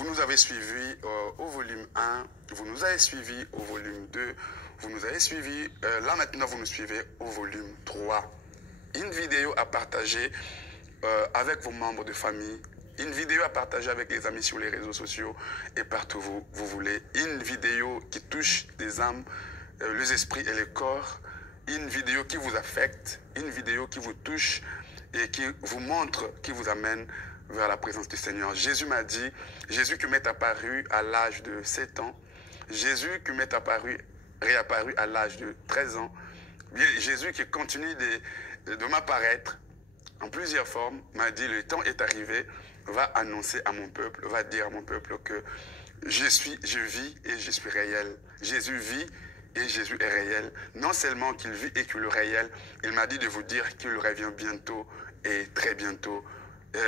Vous nous avez suivis au volume 1, vous nous avez suivis au volume 2, vous nous avez suivis, là maintenant vous nous suivez au volume 3. Une vidéo à partager avec vos membres de famille, une vidéo à partager avec les amis sur les réseaux sociaux et partout où vous voulez. Une vidéo qui touche les âmes, les esprits et les corps. Une vidéo qui vous affecte, une vidéo qui vous touche et qui vous montre, qui vous amène vers la présence du Seigneur. Jésus m'a dit, Jésus qui m'est apparu à l'âge de 7 ans, Jésus qui m'est réapparu à l'âge de 13 ans, Jésus qui continue de m'apparaître en plusieurs formes, m'a dit, le temps est arrivé, va annoncer à mon peuple, va dire à mon peuple que je vis et je suis réel. Jésus vit et Jésus est réel. Non seulement qu'il vit et qu'il est réel, il m'a dit de vous dire qu'il revient bientôt et très bientôt.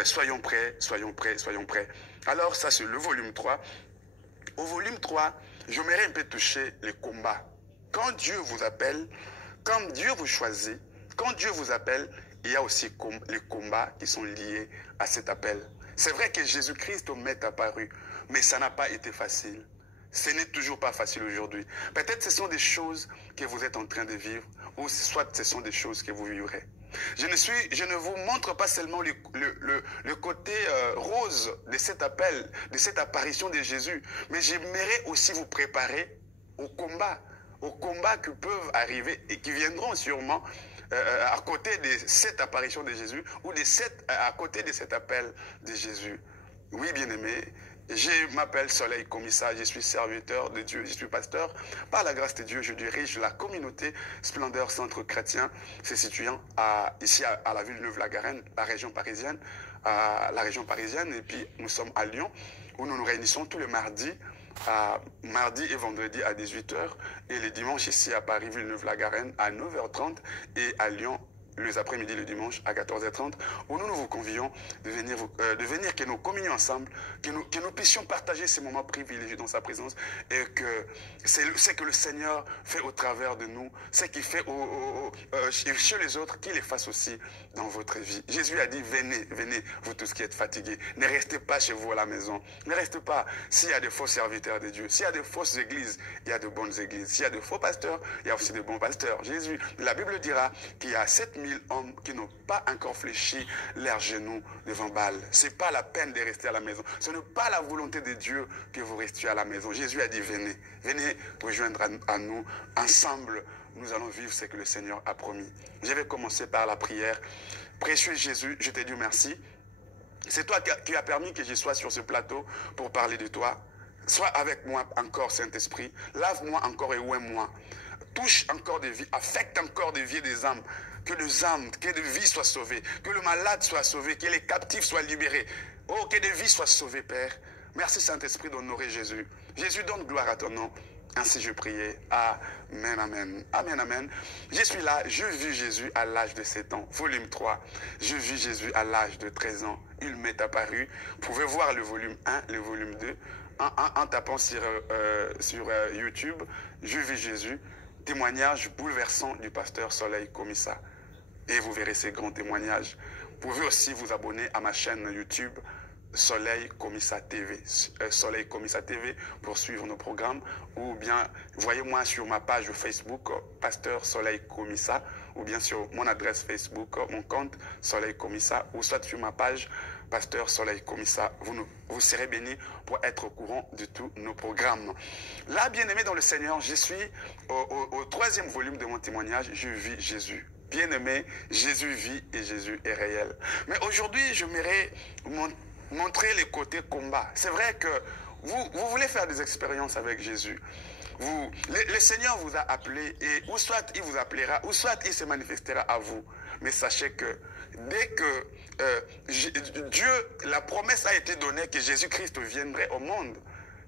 Soyons prêts, soyons prêts, soyons prêts. Alors ça c'est le volume 3. Au volume 3, j'aimerais un peu toucher les combats. Quand Dieu vous appelle, quand Dieu vous choisit, quand Dieu vous appelle, il y a aussi les combats qui sont liés à cet appel. C'est vrai que Jésus-Christ m'est apparu, mais ça n'a pas été facile. Ce n'est toujours pas facile aujourd'hui. Peut-être ce sont des choses que vous êtes en train de vivre, ou soit ce sont des choses que vous vivrez. Je ne vous montre pas seulement le côté rose de cet appel, de cette apparition de Jésus, mais j'aimerais aussi vous préparer au combat qui peuvent arriver et qui viendront sûrement à côté de cette apparition de Jésus ou à côté de cet appel de Jésus. Oui, bien-aimé, je m'appelle Soleil Komissa, je suis serviteur de Dieu, je suis pasteur. Par la grâce de Dieu, je dirige la communauté Splendeur Centre Chrétien, se situant ici à la Villeneuve-la-Garenne, la région parisienne, et puis nous sommes à Lyon, où nous nous réunissons tous les mardis, mardi et vendredi à 18 h, et les dimanches ici à Paris, Villeneuve-la-Garenne à 9 h 30, et à Lyon, les après-midi le dimanche à 14 h 30, où nous vous convions de venir que nous communions ensemble, que nous puissions partager ces moments privilégiés dans sa présence, et que c'est que le Seigneur fait au travers de nous, ce qu'il fait chez les autres, qu'il les fasse aussi dans votre vie. Jésus a dit, venez, venez, vous tous qui êtes fatigués, ne restez pas chez vous à la maison, ne restez pas. S'il y a des faux serviteurs de Dieu, s'il y a des fausses églises, il y a de bonnes églises, s'il y a de faux pasteurs, il y a aussi de bons pasteurs. Jésus, la Bible dira qu'il y a 7000 hommes qui n'ont pas encore fléchi leurs genoux devant Baal. Ce n'est pas la peine de rester à la maison. Ce n'est pas la volonté de Dieu que vous restiez à la maison. Jésus a dit, venez, venez rejoindre à nous. Ensemble, nous allons vivre ce que le Seigneur a promis. Je vais commencer par la prière. Précieux Jésus, je te dis merci. C'est toi qui as permis que je sois sur ce plateau pour parler de toi. Sois avec moi encore, Saint-Esprit. Lave-moi encore et ouaie-moi. Touche encore des vies, affecte encore des vies des âmes. Que des vies soient sauvées, que le malade soit sauvé, que les captifs soient libérés. Oh, que des vies soient sauvées, Père. Merci Saint-Esprit d'honorer Jésus. Jésus, donne gloire à ton nom. Ainsi je priais. Amen, amen. Amen, amen. Je suis là, je vis Jésus à l'âge de 7 ans. Volume 3. Je vis Jésus à l'âge de 13 ans. Il m'est apparu. Vous pouvez voir le volume 1, le volume 2. En tapant sur YouTube, je vis Jésus. Témoignage bouleversant du pasteur Soleil Komissa. Et vous verrez ces grands témoignages. Vous pouvez aussi vous abonner à ma chaîne YouTube Soleil Komissa TV. Soleil Komissa TV pour suivre nos programmes. Ou bien voyez-moi sur ma page Facebook Pasteur Soleil Komissa. Ou bien sur mon adresse Facebook, mon compte Soleil Komissa. Ou soit sur ma page Pasteur Soleil Komissa. Vous serez bénis pour être au courant de tous nos programmes. Là, bien-aimé dans le Seigneur, je suis au 3e volume de mon témoignage. Je vis Jésus. Bien-aimé, Jésus vit et Jésus est réel. Mais aujourd'hui, j'aimerais montrer les côtés combat. C'est vrai que vous voulez faire des expériences avec Jésus. Le Seigneur vous a appelé et ou soit il vous appellera, ou soit il se manifestera à vous. Mais sachez que dès que Dieu, la promesse a été donnée que Jésus-Christ viendrait au monde,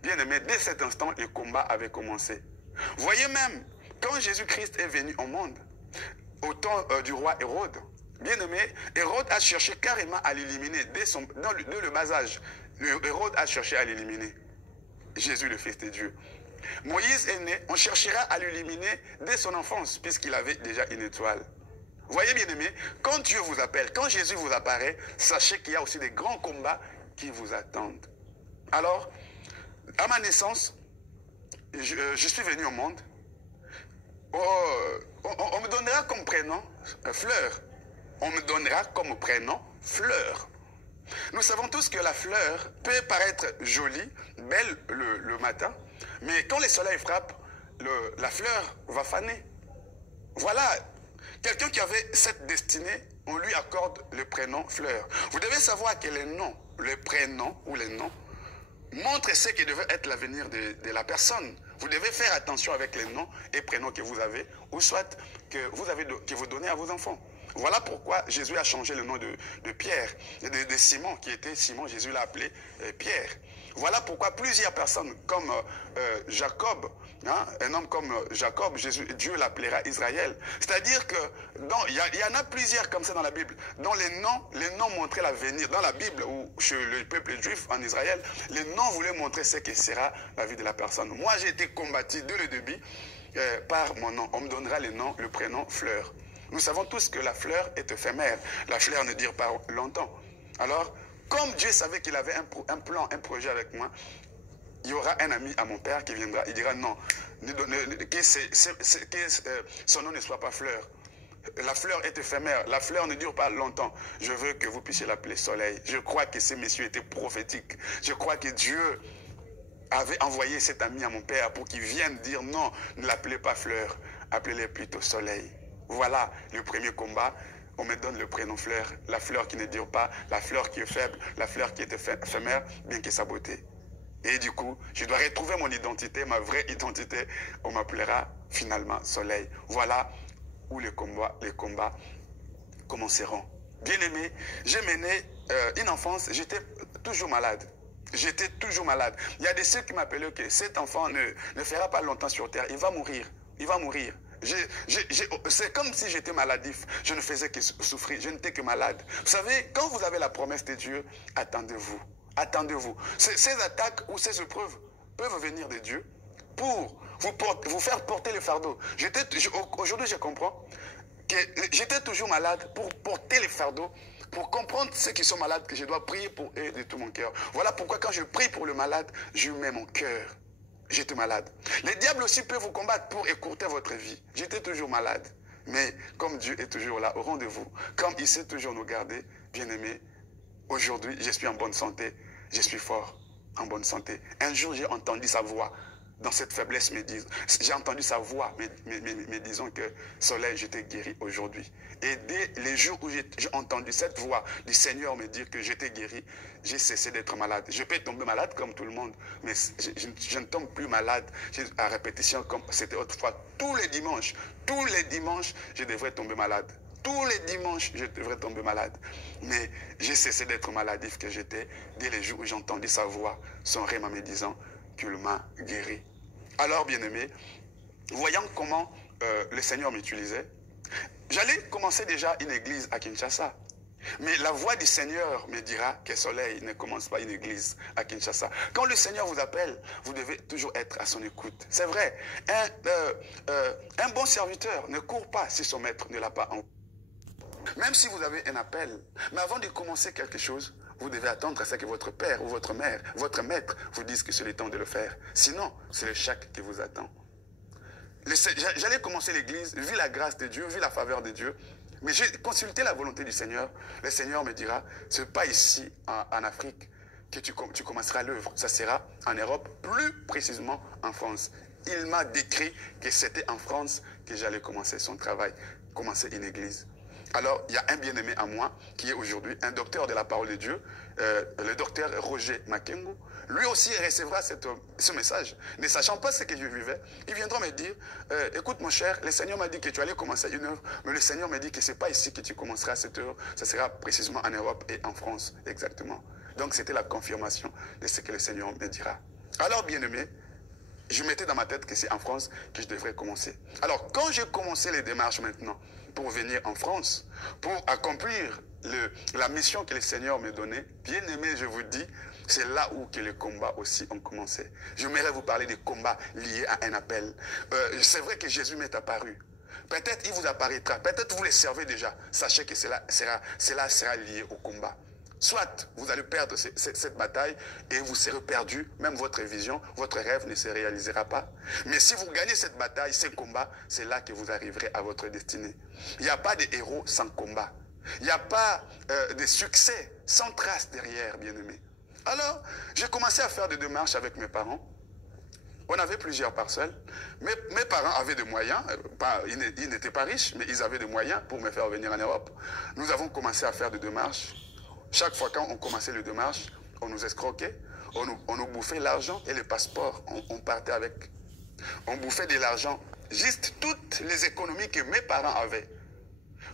bien aimé, dès cet instant, le combat avait commencé. Voyez même, quand Jésus-Christ est venu au monde, au temps du roi Hérode, bien aimé, Hérode a cherché carrément à l'éliminer dès le bas âge. Hérode a cherché à l'éliminer. Jésus, le Fils de Dieu. Moïse est né, on cherchera à l'éliminer dès son enfance, puisqu'il avait déjà une étoile. Voyez bien aimé, quand Dieu vous appelle, quand Jésus vous apparaît, sachez qu'il y a aussi des grands combats qui vous attendent. Alors, à ma naissance, je suis venu au monde. On me donnera comme prénom Fleur. On me donnera comme prénom Fleur. Nous savons tous que la fleur peut paraître jolie, belle le matin, mais quand le soleil frappe, la fleur va faner. Voilà, quelqu'un qui avait cette destinée, on lui accorde le prénom Fleur. Vous devez savoir que les noms, le prénom ou les noms, montrent ce qui devait être l'avenir de la personne. Vous devez faire attention avec les noms et prénoms que vous avez, ou soit que vous donnez à vos enfants. Voilà pourquoi Jésus a changé le nom de Pierre, de Simon, qui était Simon, Jésus l'a appelé Pierre. Voilà pourquoi plusieurs personnes comme Jacob, hein, un homme comme Jacob, Dieu l'appellera Israël. C'est-à-dire que il y en a plusieurs comme ça dans la Bible, dont les noms montraient l'avenir. Dans la Bible, ou chez le peuple juif en Israël, les noms voulaient montrer ce que sera la vie de la personne. Moi, j'ai été combattu dès le début par mon nom. On me donnera le prénom Fleur. Nous savons tous que la fleur est éphémère. La fleur ne dure pas longtemps. Alors, comme Dieu savait qu'il avait un plan, un projet avec moi, il y aura un ami à mon père qui viendra. Il dira non, que son nom ne soit pas Fleur. La fleur est éphémère. La fleur ne dure pas longtemps. Je veux que vous puissiez l'appeler Soleil. Je crois que ce monsieur était prophétique. Je crois que Dieu avait envoyé cet ami à mon père pour qu'il vienne dire non, ne l'appelez pas Fleur, appelez-le plutôt Soleil. Voilà le premier combat. On me donne le prénom Fleur, la fleur qui ne dure pas, la fleur qui est faible, la fleur qui est éphémère, bien que sa beauté. Et du coup, je dois retrouver mon identité, ma vraie identité. On m'appellera finalement Soleil. Voilà où les combats commenceront. Bien aimé, j'ai mené une enfance, j'étais toujours malade. J'étais toujours malade. Il y a des ceux qui m'appelaient que cet enfant ne fera pas longtemps sur terre, il va mourir. Il va mourir. C'est comme si j'étais maladif. Je ne faisais que souffrir. Je n'étais que malade. Vous savez, quand vous avez la promesse de Dieu, attendez-vous. Attendez-vous. Ces attaques ou ces épreuves peuvent venir de Dieu pour vous faire porter le fardeau. Aujourd'hui, je comprends que j'étais toujours malade pour porter les fardeaux, pour comprendre ceux qui sont malades, que je dois prier pour eux de tout mon cœur. Voilà pourquoi quand je prie pour le malade, je mets mon cœur. J'étais malade. Les diables aussi peuvent vous combattre pour écourter votre vie. J'étais toujours malade. Mais comme Dieu est toujours là, au rendez-vous, comme il sait toujours nous garder, bien-aimés, aujourd'hui, je suis en bonne santé. Je suis fort, en bonne santé. Un jour, j'ai entendu sa voix. Dans cette faiblesse, j'ai entendu sa voix, me disant que Soleil, j'étais guéri aujourd'hui. Et dès les jours où j'ai entendu cette voix du Seigneur me dire que j'étais guéri, j'ai cessé d'être malade. Je peux tomber malade comme tout le monde, mais je ne tombe plus malade à répétition comme c'était autrefois. Tous les dimanches, je devrais tomber malade. Tous les dimanches, je devrais tomber malade. Mais j'ai cessé d'être maladif que j'étais dès les jours où j'ai entendu sa voix, son rime en me disant qu'il m'a guéri. Alors, bien-aimé, voyant comment le Seigneur m'utilisait, j'allais commencer déjà une église à Kinshasa. Mais la voix du Seigneur me dira que Soleil ne commence pas une église à Kinshasa. Quand le Seigneur vous appelle, vous devez toujours être à son écoute. C'est vrai, un bon serviteur ne court pas si son maître ne l'a pas envoyé. Même si vous avez un appel, mais avant de commencer quelque chose, vous devez attendre à ce que votre père ou votre mère, votre maître vous dise que c'est le temps de le faire. Sinon, c'est le chèque qui vous attend. J'allais commencer l'église, vu la grâce de Dieu, vu la faveur de Dieu, mais j'ai consulté la volonté du Seigneur. Le Seigneur me dira, ce n'est pas ici en Afrique que tu commenceras l'œuvre. Ça sera en Europe, plus précisément en France. Il m'a décrit que c'était en France que j'allais commencer son travail, commencer une église. Alors, il y a un bien-aimé à moi qui est aujourd'hui un docteur de la parole de Dieu, le docteur Roger Makengo. Lui aussi recevra ce message, ne sachant pas ce que je vivais. Il viendra me dire, écoute mon cher, le Seigneur m'a dit que tu allais commencer une œuvre, mais le Seigneur m'a dit que ce n'est pas ici que tu commenceras cette œuvre, ça sera précisément en Europe et en France, exactement. Donc, c'était la confirmation de ce que le Seigneur me dira. Alors, bien-aimé, je mettais dans ma tête que c'est en France que je devrais commencer. Alors, quand j'ai commencé les démarches maintenant pour venir en France, pour accomplir la mission que le Seigneur me donnait, bien aimé, je vous dis, c'est là où que les combats aussi ont commencé. J'aimerais vous parler des combats liés à un appel. C'est vrai que Jésus m'est apparu. Peut-être il vous apparaîtra, peut-être vous les servez déjà. Sachez que cela sera lié au combat. Soit vous allez perdre cette bataille et vous serez perdu, même votre vision, votre rêve ne se réalisera pas. Mais si vous gagnez cette bataille, ce combat, c'est là que vous arriverez à votre destinée. Il n'y a pas de héros sans combat. Il n'y a pas de succès sans trace derrière, bien-aimés. Alors, j'ai commencé à faire des démarches avec mes parents. On avait plusieurs parcelles. Mes parents avaient des moyens. Ils n'étaient pas riches, mais ils avaient des moyens pour me faire venir en Europe. Nous avons commencé à faire des démarches. Chaque fois quand on commençait les démarches, on nous escroquait, on nous bouffait l'argent et les passeports, on partait avec. On bouffait de l'argent, juste toutes les économies que mes parents avaient.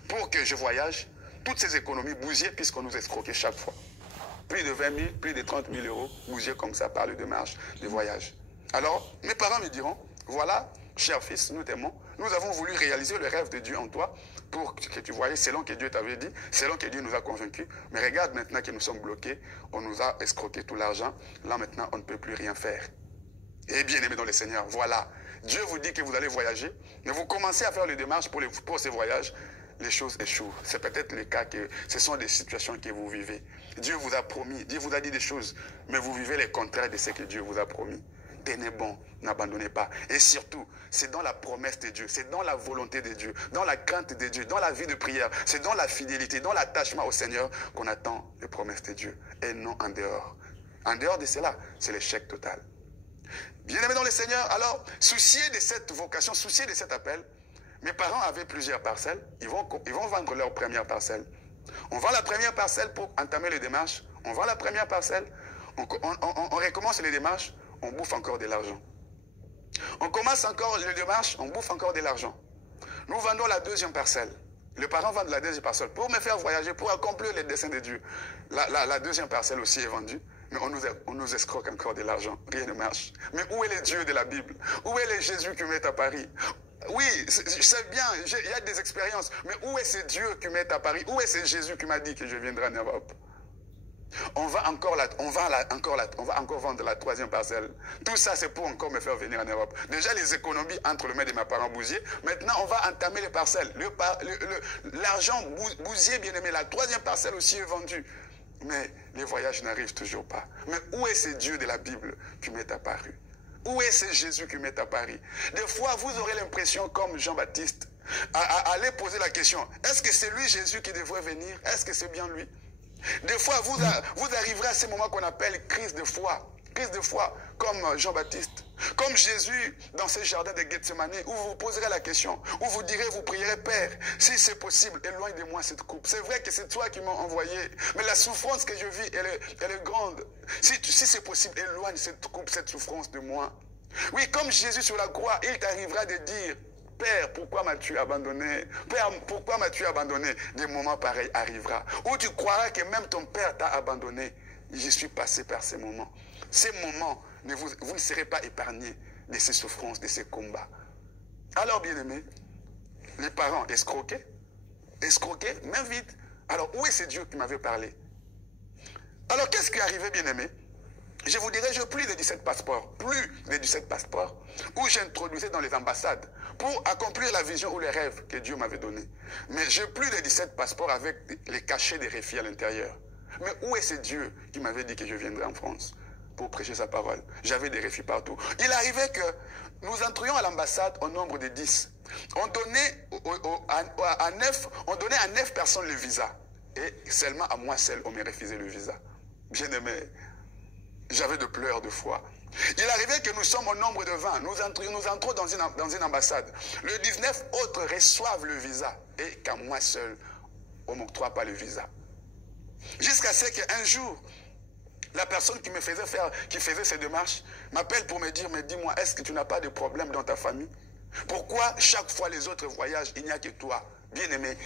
Pour que je voyage, toutes ces économies bougeaient puisqu'on nous escroquait chaque fois. Plus de 20 000, plus de 30 000 euros bougeaient comme ça par le démarche de voyage. Alors, mes parents me diront, voilà, cher fils, nous t'aimons, nous avons voulu réaliser le rêve de Dieu en toi pour que tu voyais selon que Dieu t'avait dit, selon que Dieu nous a convaincus. Mais regarde maintenant que nous sommes bloqués, on nous a escroqué tout l'argent, là maintenant on ne peut plus rien faire. Et bien aimé dans le Seigneur, voilà, Dieu vous dit que vous allez voyager, mais vous commencez à faire les démarches pour ces voyages, les choses échouent. C'est peut-être le cas que ce sont des situations que vous vivez. Dieu vous a promis, Dieu vous a dit des choses, mais vous vivez les contraires de ce que Dieu vous a promis. Tenez bon, n'abandonnez pas. Et surtout, c'est dans la promesse de Dieu, c'est dans la volonté de Dieu, dans la crainte de Dieu, dans la vie de prière, c'est dans la fidélité, dans l'attachement au Seigneur qu'on attend les promesses de Dieu et non en dehors. En dehors de cela, c'est l'échec total. Bien-aimés dans le Seigneur, alors, souciés de cette vocation, souciés de cet appel, mes parents avaient plusieurs parcelles, ils vont vendre leur première parcelle. On vend la première parcelle pour entamer les démarches, on vend la première parcelle, on recommence les démarches, on bouffe encore de l'argent. On commence encore les démarches, on bouffe encore de l'argent. Nous vendons la deuxième parcelle. Les parents vendent la deuxième parcelle pour me faire voyager, pour accomplir les desseins de Dieu. La deuxième parcelle aussi est vendue, mais on nous escroque encore de l'argent. Rien ne marche. Mais où est le Dieu de la Bible? Où est le Jésus qui met à Paris? Oui, je sais bien, il y a des expériences, mais où est ce Dieu qui met à Paris? Où est ce Jésus qui m'a dit que je viendrai en Europe? On va encore vendre la troisième parcelle. Tout ça, c'est pour encore me faire venir en Europe. Déjà, les économies entre les mains de mes parents bousiers. Maintenant, on va entamer les parcelles. L'argent bousier, bien aimé. La troisième parcelle aussi est vendue. Mais les voyages n'arrivent toujours pas. Mais où est ce Dieu de la Bible qui m'est apparu? Où est ce Jésus qui m'est apparu? Des fois, vous aurez l'impression, comme Jean-Baptiste, à aller poser la question, est-ce que c'est lui Jésus qui devrait venir? Est-ce que c'est bien lui? Des fois, vous arriverez à ce moment qu'on appelle crise de foi. Crise de foi, comme Jean-Baptiste. Comme Jésus dans ce jardin de Gethsemane, où vous vous poserez la question, où vous direz, vous prierez, Père, si c'est possible, éloigne de moi cette coupe. C'est vrai que c'est toi qui m'as envoyé, mais la souffrance que je vis, elle est grande. Si c'est possible, éloigne cette coupe, cette souffrance de moi. Oui, comme Jésus sur la croix, il t'arrivera de dire, Père, pourquoi m'as-tu abandonné? Père, pourquoi m'as-tu abandonné? Des moments pareils arrivera. Où tu croiras que même ton Père t'a abandonné. Je suis passé par ces moments. Ces moments, vous ne serez pas épargnés de ces souffrances, de ces combats. Alors, bien-aimés, les parents escroqués, même vite. Alors, où est ce Dieu qui m'avait parlé? Alors, qu'est-ce qui est arrivé, bien-aimés? Je vous dirais, j'ai plus de 17 passeports, où j'introduisais dans les ambassades pour accomplir la vision ou les rêves que Dieu m'avait donnés. Mais j'ai plus de 17 passeports avec les cachets des réfis à l'intérieur. Mais où est ce Dieu qui m'avait dit que je viendrais en France pour prêcher sa parole? J'avais des réfis partout. Il arrivait que nous entrions à l'ambassade au nombre de 10. On donnait à 9 personnes le visa. Et seulement à moi seul, on me refusait le visa. Bien aimé, j'avais de pleurs de foi. Il arrivait que nous sommes au nombre de 20. Nous entrons dans une ambassade. Le 19 autres reçoivent le visa. Et qu'à moi seul, on ne m'octroie pas le visa. Jusqu'à ce qu'un jour, la personne qui faisait ces démarches m'appelle pour me dire, mais dis-moi, est-ce que tu n'as pas de problème dans ta famille? Pourquoi chaque fois les autres voyagent, il n'y a que toi? Bien aimé,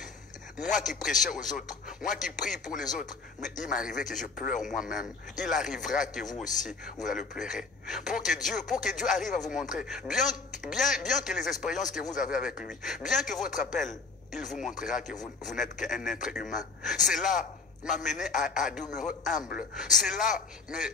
moi qui prêchais aux autres, moi qui prie pour les autres, mais il m'arrivait que je pleure moi-même. Il arrivera que vous aussi, vous allez pleurer. Pour que Dieu arrive à vous montrer, bien que les expériences que vous avez avec lui, bien que votre appel, il vous montrera que vous n'êtes qu'un être humain. C'est là, m'a mené à demeurer humble. Cela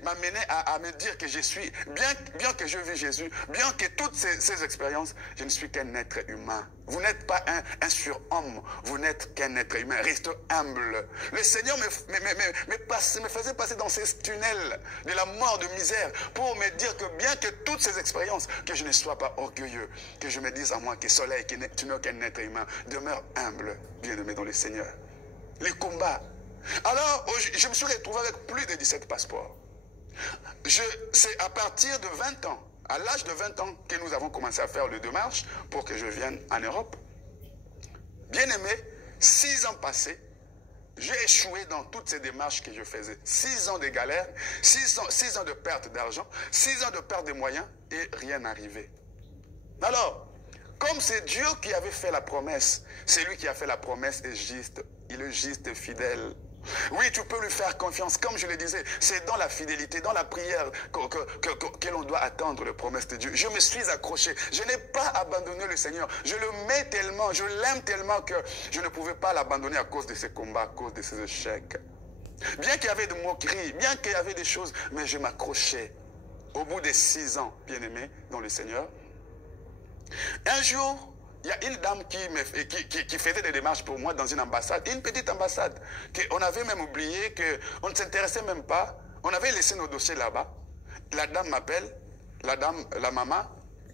m'a mené à me dire que je suis, bien que je vis Jésus, bien que toutes ces expériences, je ne suis qu'un être humain. Vous n'êtes pas un surhomme, vous n'êtes qu'un être humain. Reste humble. Le Seigneur me faisait passer dans ces tunnels de la mort, de misère, pour me dire que bien que toutes ces expériences, que je ne sois pas orgueilleux, que je me dise à moi que soleil, que tu n'es qu'un être humain, demeure humble, bien-aimé dans le Seigneur. Les combats. Alors, je me suis retrouvé avec plus de 17 passeports. C'est à partir de 20 ans, à l'âge de 20 ans, que nous avons commencé à faire le démarche pour que je vienne en Europe. Bien aimé, 6 ans passés, j'ai échoué dans toutes ces démarches que je faisais. 6 ans de galère, 6 ans de perte d'argent, 6 ans de perte de moyens et rien n'arrivait. Alors, comme c'est Dieu qui avait fait la promesse, c'est lui qui a fait la promesse est juste, il est juste et fidèle. Oui, tu peux lui faire confiance. Comme je le disais, c'est dans la fidélité, dans la prière que l'on doit attendre les promesses de Dieu. Je me suis accroché. Je n'ai pas abandonné le Seigneur. Je le mets tellement, je l'aime tellement que je ne pouvais pas l'abandonner à cause de ses combats, à cause de ses échecs. Bien qu'il y avait des moqueries, bien qu'il y avait des choses, mais je m'accrochais. Au bout de 6 ans, bien-aimé dans le Seigneur, un jour, il y a une dame qui faisait des démarches pour moi dans une ambassade, une petite ambassade, qu'on avait même oublié, qu'on ne s'intéressait même pas. On avait laissé nos dossiers là-bas. La dame m'appelle, la maman,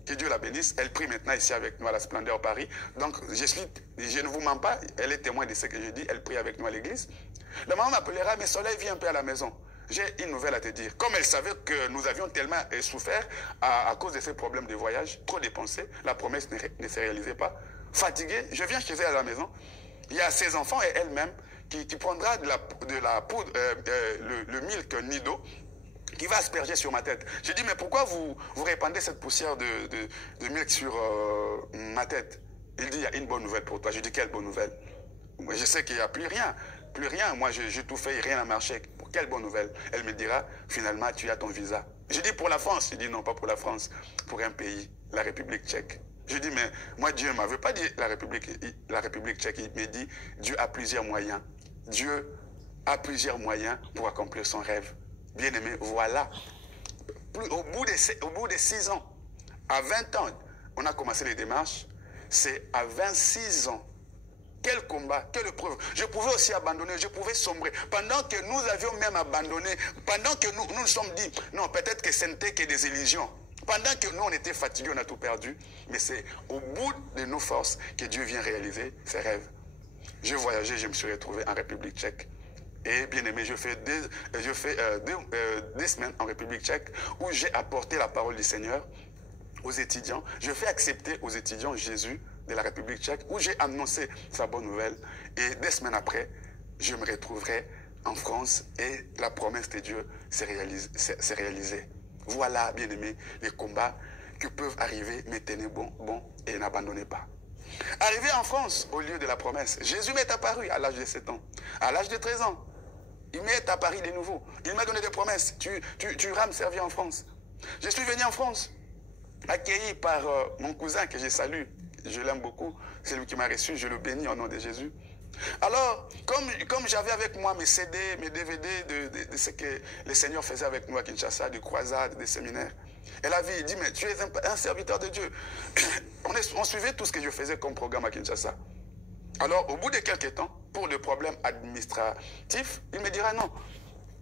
que Dieu la bénisse, elle prie maintenant ici avec nous à la Splendeur Paris. Donc, je ne vous mens pas, elle est témoin de ce que je dis, elle prie avec nous à l'église. La maman m'appellera, mais Soleil, viens un peu à la maison. J'ai une nouvelle à te dire. Comme elle savait que nous avions tellement souffert à cause de ces problèmes de voyage, trop dépensés, la promesse ne se réalisait pas. Fatiguée, je viens chez elle à la maison. Il y a ses enfants et elle-même qui prendra de la poudre, le milk Nido, qui va asperger sur ma tête. J'ai dit, mais pourquoi vous répandez cette poussière de milk sur ma tête? Il dit, il y a une bonne nouvelle pour toi. Je dis, quelle bonne nouvelle? Je sais qu'il n'y a plus rien. Plus rien. Moi, j'ai tout fait et rien n'a marché. Quelle bonne nouvelle. Elle me dira, finalement, tu as ton visa. Je dis pour la France. Je dis non, pas pour la France. Pour un pays, la République tchèque. Je dis, mais moi, Dieu ne m'avait pas dit la République tchèque. Il me dit, Dieu a plusieurs moyens. Dieu a plusieurs moyens pour accomplir son rêve. Bien aimé, voilà. Au bout de 6 ans, à 20 ans, on a commencé les démarches. C'est à 26 ans. Quel combat, quelle épreuve. Je pouvais aussi abandonner, je pouvais sombrer. Pendant que nous avions même abandonné, pendant que nous nous sommes dit, non, peut-être que ce n'était que des illusions. Pendant que nous, on était fatigués, on a tout perdu. Mais c'est au bout de nos forces que Dieu vient réaliser ses rêves. J'ai voyagé, je me suis retrouvé en République tchèque. Et bien aimé, je fais des semaines en République tchèque où j'ai apporté la parole du Seigneur aux étudiants. Je fais accepter aux étudiants Jésus de la République tchèque, où j'ai annoncé sa bonne nouvelle. Et 2 semaines après, je me retrouverai en France et la promesse de Dieu s'est réalisée. Voilà, bien aimé, les combats qui peuvent arriver, mais tenez bon et n'abandonnez pas. Arrivé en France, au lieu de la promesse, Jésus m'est apparu à l'âge de 7 ans, à l'âge de 13 ans. Il m'est apparu de nouveau. Il m'a donné des promesses. Tu iras me servir en France. Je suis venu en France, accueilli par mon cousin que je salue. Je l'aime beaucoup. C'est lui qui m'a reçu. Je le bénis au nom de Jésus. Alors, comme j'avais avec moi mes CD, mes DVD de ce que le Seigneur faisait avec nous à Kinshasa, des croisades, des séminaires, elle avait dit, mais tu es un serviteur de Dieu. On suivait tout ce que je faisais comme programme à Kinshasa. Alors, au bout de quelques temps, pour le problème administratif, il me dira non.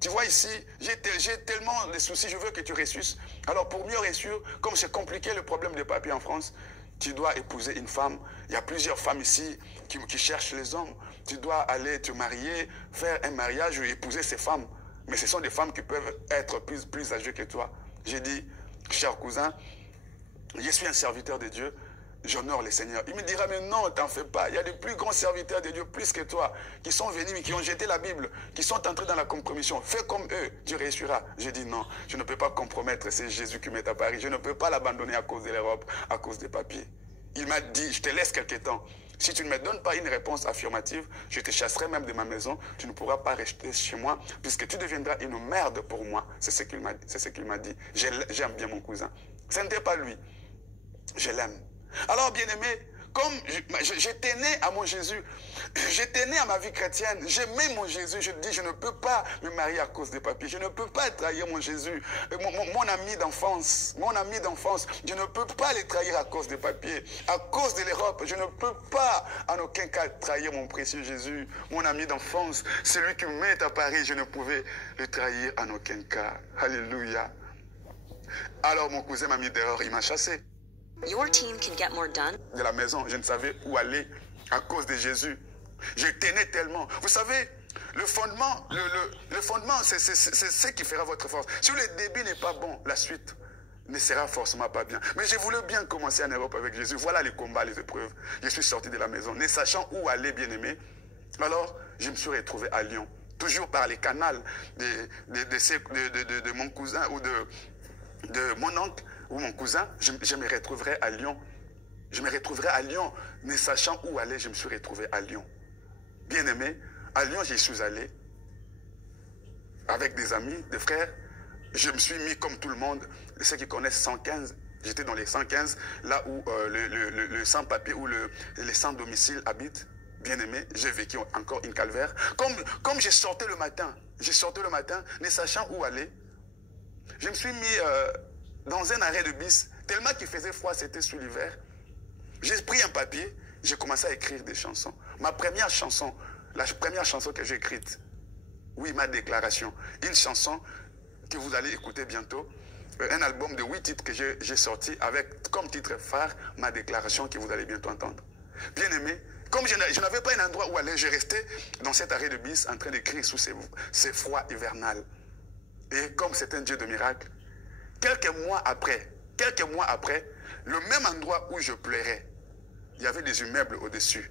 Tu vois ici, j'ai tellement de soucis, je veux que tu ressuscites. Alors, pour mieux réussir, comme c'est compliqué le problème des papiers en France, tu dois épouser une femme. Il y a plusieurs femmes ici qui cherchent les hommes. Tu dois aller te marier, faire un mariage ou épouser ces femmes. Mais ce sont des femmes qui peuvent être plus âgées que toi. J'ai dit, cher cousin, je suis un serviteur de Dieu, j'honore le Seigneur. Il me dira, mais non, t'en fais pas. Il y a de plus grands serviteurs de Dieu, plus que toi, qui sont venus, qui ont jeté la Bible, qui sont entrés dans la compromission. Fais comme eux, tu réussiras. J'ai dit, non, je ne peux pas compromettre, c'est Jésus qui m'est apparu. Je ne peux pas l'abandonner à cause de l'Europe, à cause des papiers. Il m'a dit, je te laisse quelque temps. Si tu ne me donnes pas une réponse affirmative, je te chasserai même de ma maison. Tu ne pourras pas rester chez moi, puisque tu deviendras une merde pour moi. C'est ce qu'il m'a dit. J'aime bien mon cousin. Ce n'était pas lui. Je l'aime. Alors, bien-aimé, Comme j'étais né à mon Jésus, j'étais né à ma vie chrétienne, j'aimais mon Jésus, je dis je ne peux pas me marier à cause des papiers, je ne peux pas trahir mon Jésus, mon ami d'enfance, je ne peux pas les trahir à cause des papiers, à cause de l'Europe, je ne peux pas en aucun cas trahir mon précieux Jésus, mon ami d'enfance, celui qui m'est à Paris, je ne pouvais le trahir en aucun cas. Alléluia. Alors mon cousin m'a mis dehors, il m'a chassé. Your team can get more done. De la maison, je ne savais où aller à cause de Jésus. Je tenais tellement. Vous savez, le fondement, c'est ce qui fera votre force. Si le début n'est pas bon, la suite ne sera forcément pas bien. Mais je voulais bien commencer en Europe avec Jésus. Voilà les combats, les épreuves. Je suis sorti de la maison, ne sachant où aller, bien-aimé. Alors, je me suis retrouvé à Lyon. Toujours par les canaux de mon cousin ou de mon oncle ou mon cousin, je me retrouverai à Lyon. Je me retrouverai à Lyon, ne sachant où aller, je me suis retrouvé à Lyon. Bien aimé, à Lyon, j'y suis allé avec des amis, des frères. Je me suis mis comme tout le monde, ceux qui connaissent 115, j'étais dans les 115, là où le sans-papier ou les sans-domicile habitent. Bien aimé, j'ai vécu encore une calvaire. Comme je sortais le matin, ne sachant où aller, je me suis mis dans un arrêt de bus, tellement qu'il faisait froid, c'était sous l'hiver. J'ai pris un papier, j'ai commencé à écrire des chansons. La première chanson que j'ai écrite, oui, ma déclaration, une chanson que vous allez écouter bientôt, un album de 8 titres que j'ai sorti avec comme titre phare, ma déclaration que vous allez bientôt entendre. Bien aimé, comme je n'avais pas un endroit où aller, je restais dans cet arrêt de bus en train d'écrire sous ces froids hivernales. Et comme c'est un Dieu de miracles, quelques mois après, le même endroit où je pleurais, il y avait des immeubles au-dessus.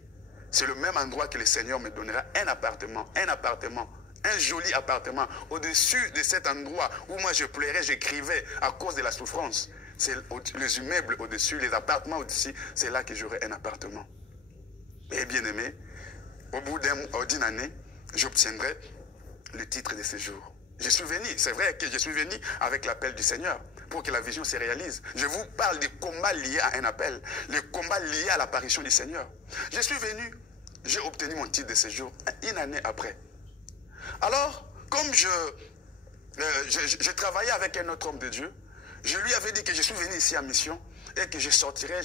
C'est le même endroit que le Seigneur me donnera un appartement, un joli appartement. Au-dessus de cet endroit où moi je pleurais, j'écrivais à cause de la souffrance. C'est les immeubles au-dessus, les appartements au-dessus, c'est là que j'aurai un appartement. Et bien aimé, au bout d'une année, j'obtiendrai le titre de séjour. Je suis venu, c'est vrai que je suis venu avec l'appel du Seigneur pour que la vision se réalise. Je vous parle des combats liés à un appel, les combats liés à l'apparition du Seigneur. Je suis venu, j'ai obtenu mon titre de séjour une année après. Alors, comme je travaillais avec un autre homme de Dieu, je lui avais dit que je suis venu ici en mission et que je sortirai,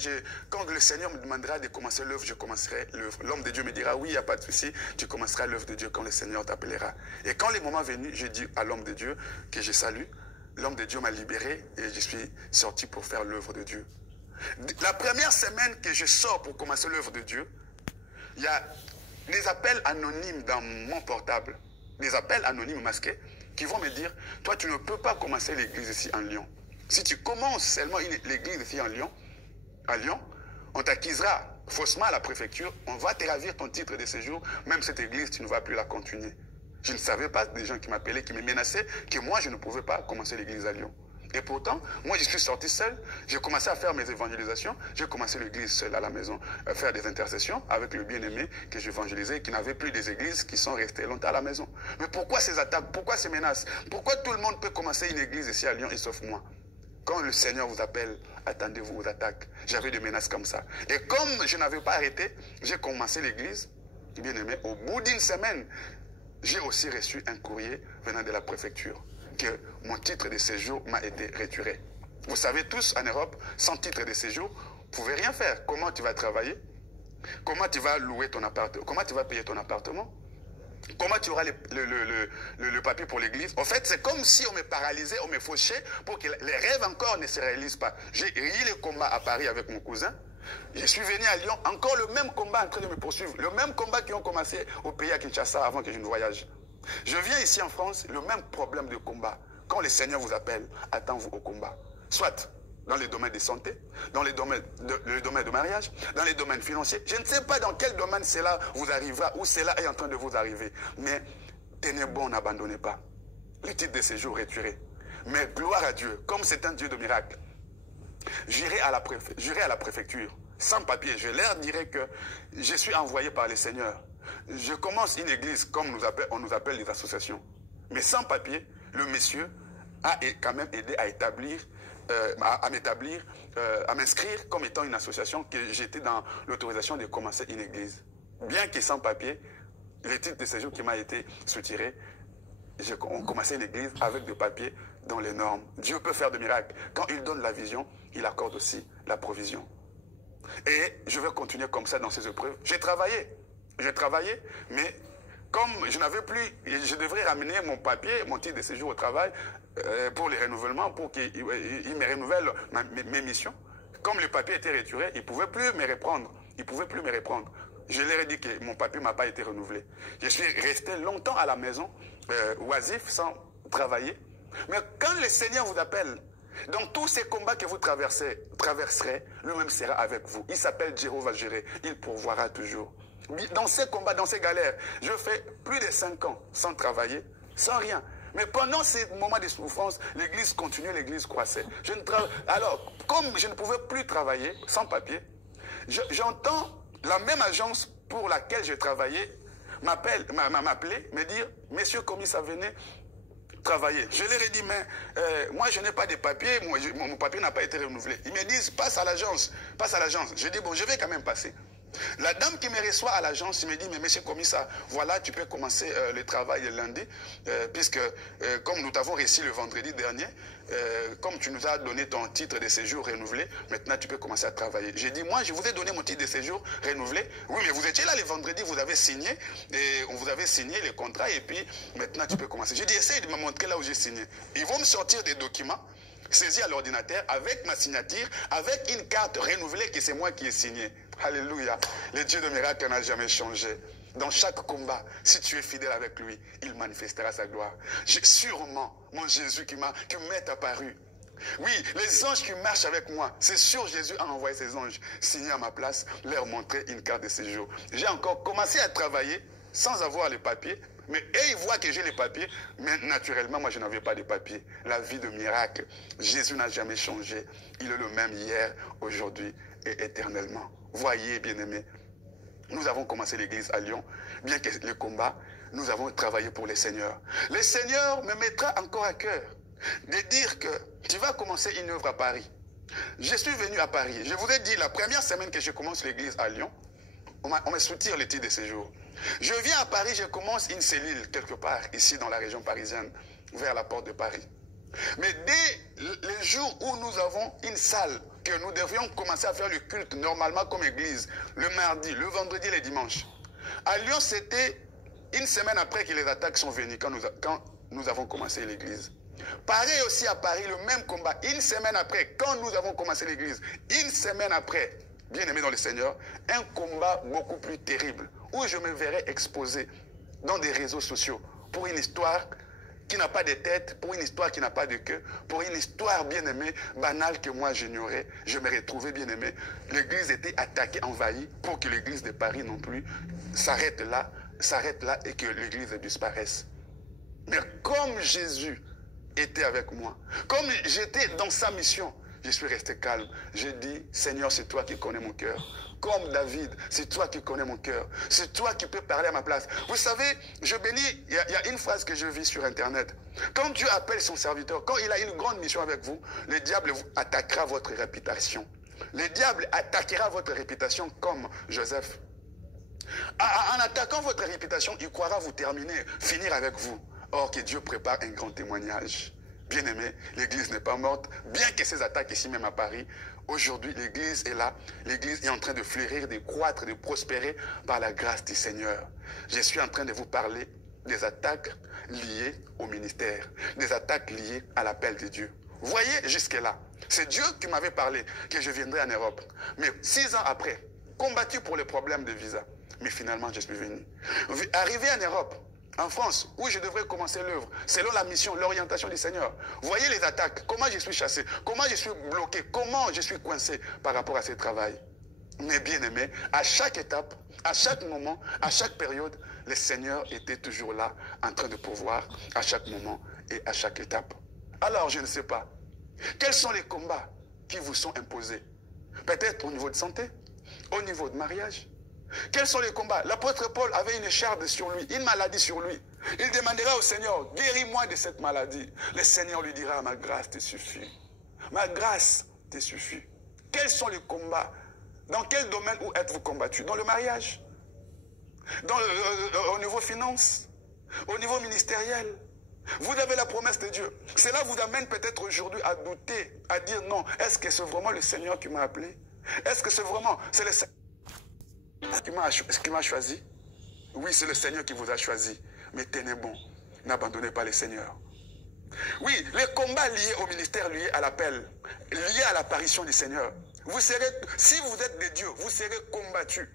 quand le Seigneur me demandera de commencer l'œuvre, je commencerai l'œuvre. L'homme de Dieu me dira, oui, il n'y a pas de souci, tu commenceras l'œuvre de Dieu quand le Seigneur t'appellera. Et quand le moment est venu, je dis à l'homme de Dieu que je salue. L'homme de Dieu m'a libéré et je suis sorti pour faire l'œuvre de Dieu. La première semaine que je sors pour commencer l'œuvre de Dieu, il y a des appels anonymes dans mon portable, des appels anonymes masqués qui vont me dire, toi tu ne peux pas commencer l'église ici en Lyon. Si tu commences seulement l'église ici à Lyon, on t'acquisera faussement à la préfecture, on va te ravir ton titre de séjour, même cette église, tu ne vas plus la continuer. Je ne savais pas des gens qui m'appelaient, qui me menaçaient, que moi, je ne pouvais pas commencer l'église à Lyon. Et pourtant, moi, je suis sorti seul, j'ai commencé à faire mes évangélisations, j'ai commencé l'église seul à la maison, à faire des intercessions avec le bien-aimé que j'évangélisais, qui n'avait plus des églises qui sont restées longtemps à la maison. Mais pourquoi ces attaques, pourquoi ces menaces? Pourquoi tout le monde peut commencer une église ici à Lyon et sauf moi? Quand le Seigneur vous appelle, attendez-vous aux attaques. J'avais des menaces comme ça. Et comme je n'avais pas arrêté, j'ai commencé l'église, bien aimé. Au bout d'une semaine, j'ai aussi reçu un courrier venant de la préfecture que mon titre de séjour m'a été retiré. Vous savez tous, en Europe, sans titre de séjour, vous ne pouvez rien faire. Comment tu vas travailler? Comment tu vas louer ton appartement? Comment tu vas payer ton appartement? Comment tu auras le papier pour l'église? En fait, c'est comme si on me paralysait, on me fauchait pour que les rêves encore ne se réalisent pas. J'ai eu le combat à Paris avec mon cousin. Je suis venu à Lyon, encore le même combat en train de me poursuivre. Le même combat qui ont commencé au pays à Kinshasa avant que je ne voyage. Je viens ici en France, le même problème de combat. Quand le Seigneur vous appelle, attends-vous au combat. Soit dans les domaines de santé, dans les domaines de mariage, dans les domaines financiers. Je ne sais pas dans quel domaine cela vous arrivera ou cela est en train de vous arriver. Mais tenez bon, n'abandonnez pas. Le titre de séjour retiré. Mais gloire à Dieu, comme c'est un Dieu de miracle. J'irai à la préfecture, sans papier. Je leur dirai que je suis envoyé par le Seigneur. Je commence une église comme on nous appelle les associations. Mais sans papier, le monsieur a quand même aidé à établir à m'établir, à m'inscrire comme étant une association, que j'étais dans l'autorisation de commencer une église. Bien que sans papier, le titre de séjour qui m'a été soutiré, on commençait une église avec des papiers dans les normes. Dieu peut faire des miracles. Quand il donne la vision, il accorde aussi la provision. Et je vais continuer comme ça dans ces épreuves. J'ai travaillé, mais comme je n'avais plus, je devrais ramener mon papier, mon titre de séjour au travail pour les renouvellements, pour qu'ils me renouvellent mes missions. Comme le papier était retiré, ils ne pouvaient plus me reprendre. Je leur ai dit que mon papier ne m'a pas été renouvelé. Je suis resté longtemps à la maison, oisif, sans travailler. Mais quand le Seigneur vous appelle, dans tous ces combats que vous traverserez, lui-même sera avec vous. Il s'appelle Jéhovah Jireh. Il pourvoira toujours. Dans ces combats, dans ces galères, je fais plus de 5 ans sans travailler, sans rien. Mais pendant ces moments de souffrance, l'église continuait, l'église croissait. Alors, comme je ne pouvais plus travailler sans papier, j'entends la même agence pour laquelle je travaillais m'appeler, me dire, monsieur commissaire, venez travailler. Je leur ai dit, mais moi je n'ai pas de papier, mon papier n'a pas été renouvelé. Ils me disent, passe à l'agence. Je dis, bon, je vais quand même passer. La dame qui me reçoit à l'agence, il me dit, mais monsieur commissaire, voilà, tu peux commencer le travail le lundi, puisque comme nous t'avons reçu le vendredi dernier, comme tu nous as donné ton titre de séjour renouvelé, maintenant tu peux commencer à travailler. J'ai dit, moi je vous ai donné mon titre de séjour renouvelé, oui mais vous étiez là le vendredi, vous avez signé, et on vous avait signé le contrat, et puis maintenant tu peux commencer. J'ai dit, essaye de me montrer là où j'ai signé. Ils vont me sortir des documents, saisis à l'ordinateur, avec ma signature, avec une carte renouvelée que c'est moi qui ai signé. Alléluia. Le Dieu de miracle n'a jamais changé. Dans chaque combat, si tu es fidèle avec lui, il manifestera sa gloire. Sûrement, mon Jésus qui m'est apparu. Oui, les anges qui marchent avec moi, c'est sûr Jésus a envoyé ses anges signer à ma place, leur montrer une carte de séjour. J'ai encore commencé à travailler sans avoir les papiers, mais ils voient que j'ai les papiers, mais naturellement, moi je n'avais pas de papiers. La vie de miracle, Jésus n'a jamais changé. Il est le même hier, aujourd'hui et éternellement. Voyez, bien-aimés, nous avons commencé l'église à Lyon, bien que le combat, nous avons travaillé pour le Seigneur. Le Seigneur me mettra encore à cœur de dire que tu vas commencer une œuvre à Paris. Je suis venu à Paris. Je vous ai dit, la première semaine que je commence l'église à Lyon, on me soutire le titre de séjour. Je viens à Paris, je commence une cellule quelque part, ici dans la région parisienne, vers la porte de Paris. Mais dès le jour où nous avons une salle, que nous devions commencer à faire le culte normalement comme église, le mardi, le vendredi et le dimanche. À Lyon, c'était une semaine après que les attaques sont venues, quand nous avons commencé l'église. Pareil aussi à Paris, le même combat, une semaine après, quand nous avons commencé l'église, une semaine après, bien aimé dans le Seigneur, un combat beaucoup plus terrible, où je me verrais exposé dans des réseaux sociaux pour une histoire qui n'a pas de tête, pour une histoire qui n'a pas de queue, pour une histoire bien-aimée, banale que moi j'ignorais. Je me retrouvais bien-aimé. L'église était attaquée, envahie, pour que l'église de Paris non plus s'arrête là et que l'église disparaisse. Mais comme Jésus était avec moi, comme j'étais dans sa mission, je suis resté calme. J'ai dit, Seigneur, c'est toi qui connais mon cœur. Comme David, c'est toi qui connais mon cœur. C'est toi qui peux parler à ma place. Vous savez, je bénis, il y a une phrase que je vis sur Internet. Quand Dieu appelle son serviteur, quand il a une grande mission avec vous, le diable attaquera votre réputation. Le diable attaquera votre réputation comme Joseph. En attaquant votre réputation, il croira vous terminer, finir avec vous. Or que Dieu prépare un grand témoignage. Bien aimé, l'église n'est pas morte, bien que ces attaques ici même à Paris, aujourd'hui l'église est là, l'église est en train de fleurir, de croître, de prospérer par la grâce du Seigneur. Je suis en train de vous parler des attaques liées au ministère, des attaques liées à l'appel de Dieu. Voyez jusque-là, c'est Dieu qui m'avait parlé que je viendrais en Europe. Mais 6 ans après, combattu pour les problèmes de visa, mais finalement je suis venu. Arrivé en Europe, en France, où je devrais commencer l'œuvre, selon la mission, l'orientation du Seigneur. Voyez les attaques, comment je suis chassé, comment je suis bloqué, comment je suis coincé par rapport à ce travail. Mais bien aimé, à chaque étape, à chaque moment, à chaque période, le Seigneur était toujours là, en train de pourvoir, à chaque moment et à chaque étape. Alors, je ne sais pas, quels sont les combats qui vous sont imposés? Peut-être au niveau de santé, au niveau de mariage. Quels sont les combats? L'apôtre Paul avait une écharpe sur lui, une maladie sur lui. Il demandera au Seigneur, guéris-moi de cette maladie. Le Seigneur lui dira, ma grâce te suffit. Ma grâce te suffit. Quels sont les combats? Dans quel domaine où êtes-vous combattu? Dans le mariage? Au niveau finance? Au niveau ministériel? Vous avez la promesse de Dieu. Cela vous amène peut-être aujourd'hui à douter, à dire non. Est-ce que c'est vraiment le Seigneur qui m'a appelé? Est-ce que c'est le Seigneur qui m'a choisi? Oui, c'est le Seigneur qui vous a choisi. Mais tenez bon, n'abandonnez pas le Seigneur. Oui, les combats liés au ministère, liés à l'appel, liés à l'apparition du Seigneur. Vous serez, si vous êtes des dieux, vous serez combattus.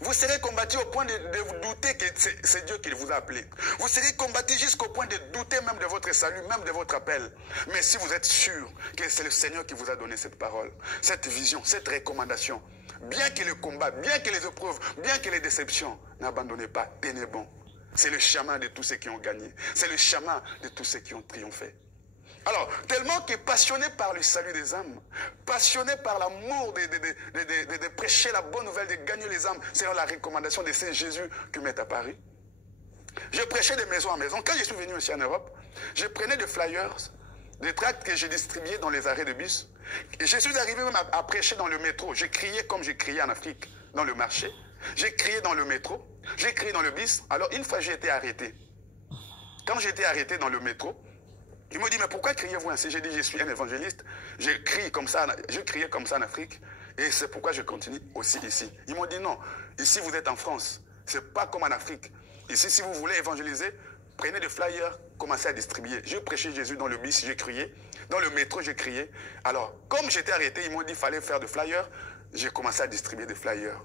Vous serez combattu au point de douter que c'est Dieu qui vous a appelé. Vous serez combattu jusqu'au point de douter même de votre salut, même de votre appel. Mais si vous êtes sûr que c'est le Seigneur qui vous a donné cette parole, cette vision, cette recommandation, bien que le combat, bien que les épreuves, bien que les déceptions, n'abandonnez pas, tenez bon. C'est le chemin de tous ceux qui ont gagné. C'est le chemin de tous ceux qui ont triomphé. Alors, tellement que passionné par le salut des âmes, passionné par l'amour de prêcher la bonne nouvelle, de gagner les âmes, selon la recommandation de Saint Jésus qui m'est apparu. Je prêchais de maison en maison. Quand je suis venu aussi en Europe, je prenais des flyers, des tracts que je distribuais dans les arrêts de bus. Et je suis arrivé même à prêcher dans le métro. Je criais comme je criais en Afrique, dans le marché. J'ai crié dans le métro, j'ai crié dans le bus. Alors, une fois, j'ai été arrêté. Quand j'ai été arrêté dans le métro, ils m'ont dit, mais pourquoi criez-vous ainsi? J'ai dit, je suis un évangéliste. Je criais comme ça en Afrique. Et c'est pourquoi je continue aussi ici. Ils m'ont dit, non, ici vous êtes en France. Ce n'est pas comme en Afrique. Ici, si vous voulez évangéliser, prenez des flyers, commencez à distribuer. Je prêchais Jésus dans le bus, j'ai crié. Dans le métro, j'ai crié. Alors, comme j'étais arrêté, ils m'ont dit qu'il fallait faire des flyers. J'ai commencé à distribuer des flyers.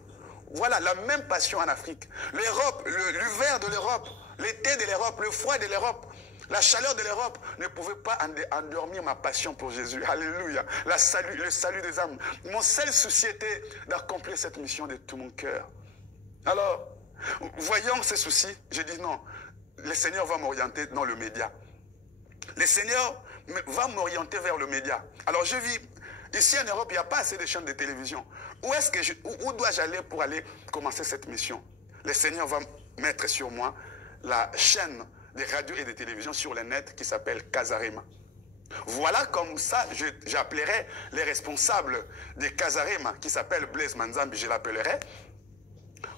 Voilà, la même passion en Afrique. L'Europe, l'hiver de l'Europe, l'été de l'Europe, le froid de l'Europe, la chaleur de l'Europe ne pouvait pas endormir ma passion pour Jésus. Alléluia. Le salut des âmes. Mon seul souci était d'accomplir cette mission de tout mon cœur. Alors, voyant ces soucis, j'ai dit non, le Seigneur va m'orienter dans le média. Le Seigneur va m'orienter vers le média. Alors je vis, ici en Europe, il n'y a pas assez de chaînes de télévision. Où dois-je aller pour aller commencer cette mission? Le Seigneur va mettre sur moi la chaîne des radios et des télévisions sur le net qui s'appelle Casarema. Voilà comme ça, j'appellerai les responsables de Casarema qui s'appelle Blaise Manzambi, je l'appellerai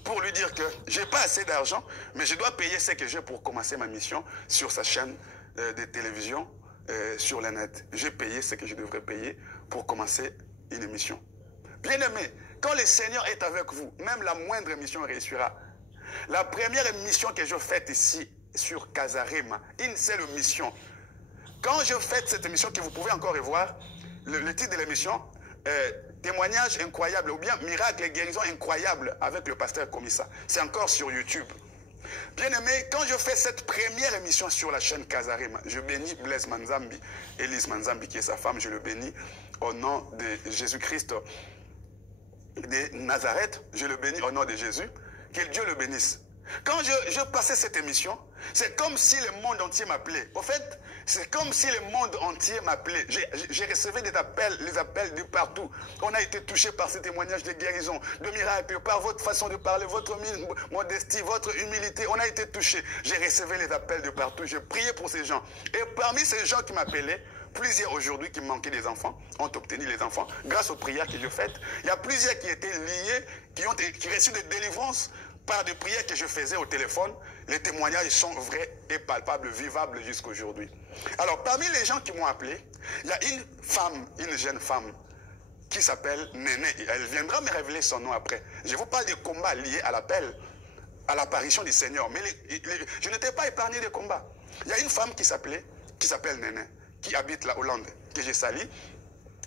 pour lui dire que je n'ai pas assez d'argent, mais je dois payer ce que j'ai pour commencer ma mission sur sa chaîne de télévision sur le net. J'ai payé ce que je devrais payer pour commencer une émission. Bien aimé, quand le Seigneur est avec vous, même la moindre émission réussira. La première émission que je fais ici, sur Casarema, une seule mission. Quand je fais cette émission que vous pouvez encore revoir, le titre de l'émission, témoignage incroyable ou bien miracle et guérison incroyable avec le pasteur Komissa. C'est encore sur YouTube. Bien aimé, quand je fais cette première émission sur la chaîne Casarema, je bénis Blaise Manzambi, Élise Manzambi qui est sa femme, je le bénis au nom de Jésus-Christ de Nazareth, je le bénis au nom de Jésus, que Dieu le bénisse. Quand je passais cette émission, c'est comme si le monde entier m'appelait. Au fait, c'est comme si le monde entier m'appelait. J'ai reçu des appels, les appels de partout. On a été touché par ces témoignages de guérison, de miracles, par votre façon de parler, votre modestie, votre humilité. On a été touché. J'ai reçu les appels de partout. J'ai prié pour ces gens. Et parmi ces gens qui m'appelaient, plusieurs aujourd'hui qui manquaient des enfants ont obtenu les enfants grâce aux prières que je fais. Il y a plusieurs qui étaient liés, qui ont reçu des délivrances par des prières que je faisais au téléphone. Les témoignages sont vrais et palpables, vivables jusqu'à aujourd'hui. Alors, parmi les gens qui m'ont appelé, il y a une femme, une jeune femme, qui s'appelle Néné. Elle viendra me révéler son nom après. Je vous parle des combats liés à l'appel, à l'apparition du Seigneur. Mais je n'étais pas épargné des combats. Il y a une femme qui s'appelle Néné, qui habite la Hollande, que je salue.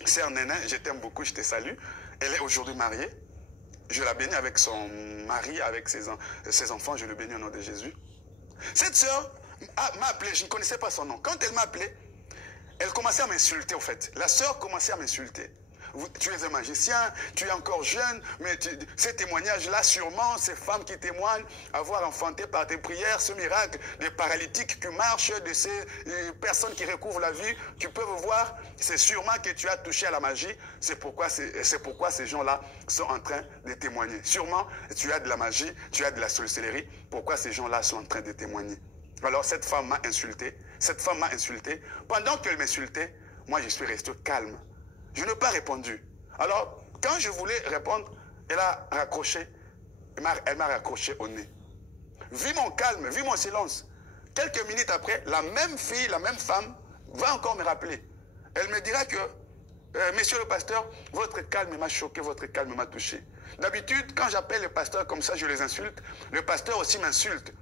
Sœur Néné, je t'aime beaucoup, je te salue. Elle est aujourd'hui mariée. Je la bénis avec son mari, avec ses enfants, je le bénis au nom de Jésus. Cette sœur m'a appelé, je ne connaissais pas son nom. Quand elle m'a appelé, elle commençait à m'insulter au fait. La sœur commençait à m'insulter. Tu es un magicien, tu es encore jeune, mais ces témoignages-là, sûrement, ces femmes qui témoignent avoir enfanté par tes prières ce miracle, des paralytiques qui marchent, de ces personnes qui recouvrent la vie, tu peux voir, c'est sûrement que tu as touché à la magie, c'est pourquoi ces gens-là sont en train de témoigner. Sûrement, tu as de la magie, tu as de la sorcellerie, pourquoi ces gens-là sont en train de témoigner. Alors cette femme m'a insulté, pendant qu'elle m'insultait, moi je suis resté calme. Je n'ai pas répondu. Alors, quand je voulais répondre, elle a raccroché. Elle m'a raccroché au nez. Vu mon calme, vu mon silence. Quelques minutes après, la même fille, la même femme, va encore me rappeler. Elle me dira que, monsieur le pasteur, votre calme m'a choqué, votre calme m'a touché. D'habitude, quand j'appelle les pasteurs comme ça, je les insulte. Le pasteur aussi m'insulte.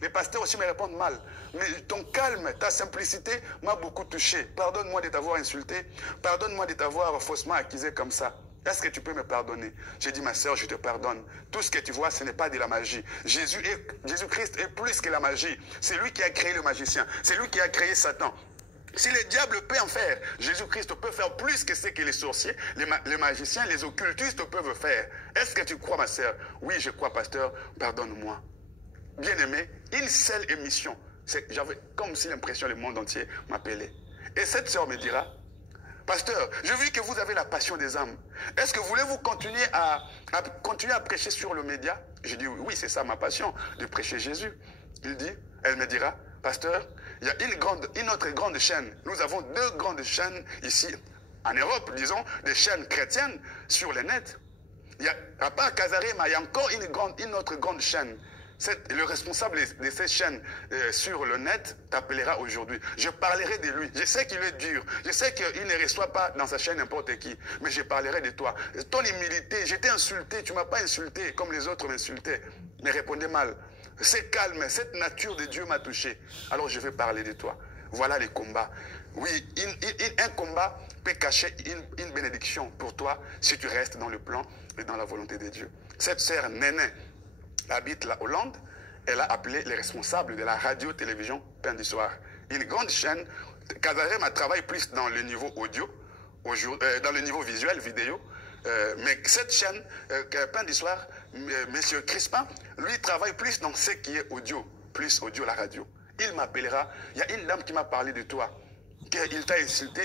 Les pasteurs aussi me répondent mal. Mais ton calme, ta simplicité m'a beaucoup touché. Pardonne-moi de t'avoir insulté. Pardonne-moi de t'avoir faussement accusé comme ça. Est-ce que tu peux me pardonner? J'ai dit, ma sœur, je te pardonne. Tout ce que tu vois, ce n'est pas de la magie. Jésus-Christ est plus que la magie. C'est lui qui a créé le magicien. C'est lui qui a créé Satan. Si le diable peut en faire, Jésus-Christ peut faire plus que ce que les sorciers, les magiciens, les occultistes peuvent faire. Est-ce que tu crois, ma sœur? Oui, je crois, pasteur. Pardonne-moi. Bien-aimé, une seule émission. J'avais comme si l'impression le monde entier m'appelait. Et cette sœur me dira, pasteur, je vis que vous avez la passion des âmes. Est-ce que voulez-vous continuer à prêcher sur le média? Je dis oui, c'est ça ma passion, de prêcher Jésus. Elle me dira, pasteur, il y a une autre grande chaîne. Nous avons 2 grandes chaînes ici, en Europe, disons, des chaînes chrétiennes sur le net. À part Casarema, il y a encore une autre grande chaîne. Le responsable de ces chaînes sur le net t'appellera aujourd'hui. Je parlerai de lui. Je sais qu'il est dur. Je sais qu'il ne reçoit pas dans sa chaîne n'importe qui. Mais je parlerai de toi. Ton humilité, je t'ai insulté. Tu ne m'as pas insulté comme les autres m'insultaient. Mais répondez mal. C'est calme. Cette nature de Dieu m'a touché. Alors je vais parler de toi. Voilà les combats. Oui, un combat peut cacher une bénédiction pour toi si tu restes dans le plan et dans la volonté de Dieu. Cette sœur Néné habite la Hollande, elle a appelé les responsables de la radio-télévision Pain du Soir. Une grande chaîne. Casarema travaille plus dans le niveau audio, dans le niveau visuel, vidéo. Mais cette chaîne, Pain du Soir, M. Crispin, lui travaille plus dans ce qui est audio, plus audio, la radio. Il m'appellera. Il y a une dame qui m'a parlé de toi. Il t'a insulté,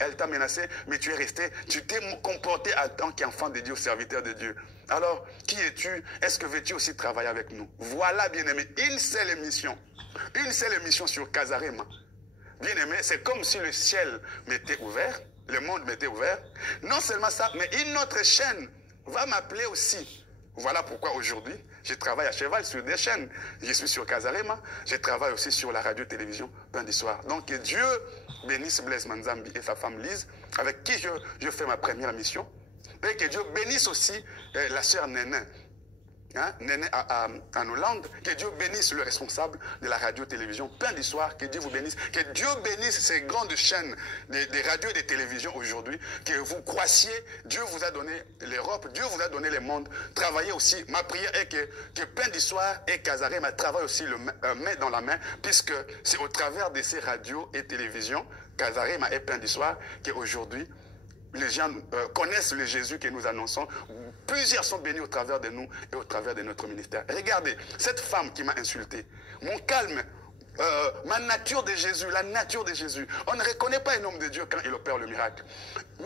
elle t'a menacé, mais tu es resté, tu t'es comporté en tant qu'enfant de Dieu, serviteur de Dieu. Alors, qui es-tu? Est-ce que veux-tu aussi travailler avec nous? Voilà, bien-aimé, une seule émission sur Casarema. Bien-aimé, c'est comme si le ciel m'était ouvert, le monde m'était ouvert. Non seulement ça, mais une autre chaîne va m'appeler aussi. Voilà pourquoi aujourd'hui, je travaille à cheval sur des chaînes. Je suis sur Casarema, je travaille aussi sur la radio-télévision Pain du Soir. Donc que Dieu bénisse Blaise Manzambi et sa femme Lise, avec qui je fais ma première mission. Et que Dieu bénisse aussi la sœur Néné. Néné en Hollande, que Dieu bénisse le responsable de la radio-télévision Pain du Soir, que Dieu vous bénisse, que Dieu bénisse ces grandes chaînes des radios et des télévisions aujourd'hui, que vous croissiez, Dieu vous a donné l'Europe, Dieu vous a donné le monde. Travaillez aussi, ma prière est que Pain du Soir et Casarema travaillent aussi main dans la main, puisque c'est au travers de ces radios et télévisions, Casarema et Pain du Soir, qu'aujourd'hui, les gens connaissent le Jésus que nous annonçons. Plusieurs sont bénis au travers de nous et au travers de notre ministère. Regardez, cette femme qui m'a insulté, mon calme, ma nature de Jésus, la nature de Jésus. On ne reconnaît pas un homme de Dieu quand il opère le miracle.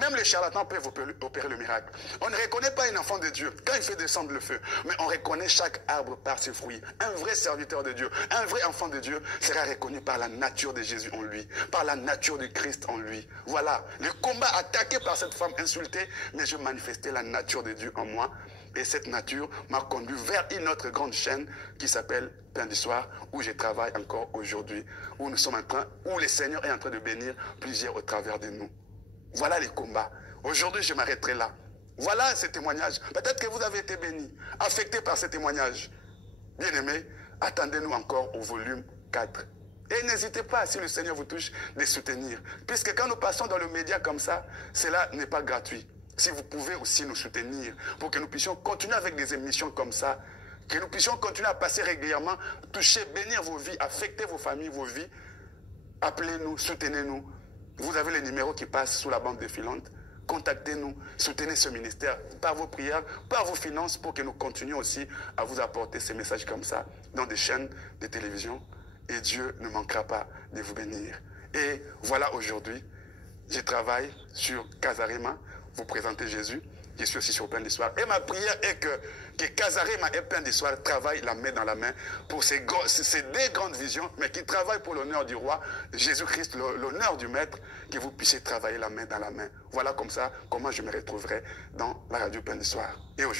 Même les charlatans peuvent opérer le miracle. On ne reconnaît pas un enfant de Dieu quand il fait descendre le feu. Mais on reconnaît chaque arbre par ses fruits. Un vrai serviteur de Dieu, un vrai enfant de Dieu sera reconnu par la nature de Jésus en lui, par la nature de Christ en lui. Voilà, le combat attaqué par cette femme insultée, mais je manifestais la nature de Dieu en moi. Et cette nature m'a conduit vers une autre grande chaîne qui s'appelle Pain du Soir, où je travaille encore aujourd'hui, où nous sommes où le Seigneur est en train de bénir plusieurs au travers de nous. Voilà les combats. Aujourd'hui, je m'arrêterai là. Voilà ces témoignages. Peut-être que vous avez été bénis, affectés par ces témoignages. Bien-aimés, attendez-nous encore au volume 4. Et n'hésitez pas, si le Seigneur vous touche, de soutenir. Puisque quand nous passons dans le média comme ça, cela n'est pas gratuit. Si vous pouvez aussi nous soutenir pour que nous puissions continuer avec des émissions comme ça, que nous puissions continuer à passer régulièrement, toucher, bénir vos vies, affecter vos familles, vos vies, appelez-nous, soutenez-nous. Vous avez les numéros qui passent sous la bande défilante. Contactez-nous, soutenez ce ministère par vos prières, par vos finances pour que nous continuions aussi à vous apporter ces messages comme ça dans des chaînes de télévision. Et Dieu ne manquera pas de vous bénir. Et voilà aujourd'hui, je travaille sur Casarema, vous présenter Jésus. Je suis aussi sur Plein d'Histoire. Et ma prière est que Kazarema et Plein d'Histoire travaillent la main dans la main pour ces deux grandes visions, mais qui travaillent pour l'honneur du roi, Jésus-Christ, l'honneur du Maître, que vous puissiez travailler la main dans la main. Voilà comme ça, comment je me retrouverai dans la radio Plein d'Histoire. Et aujourd'hui,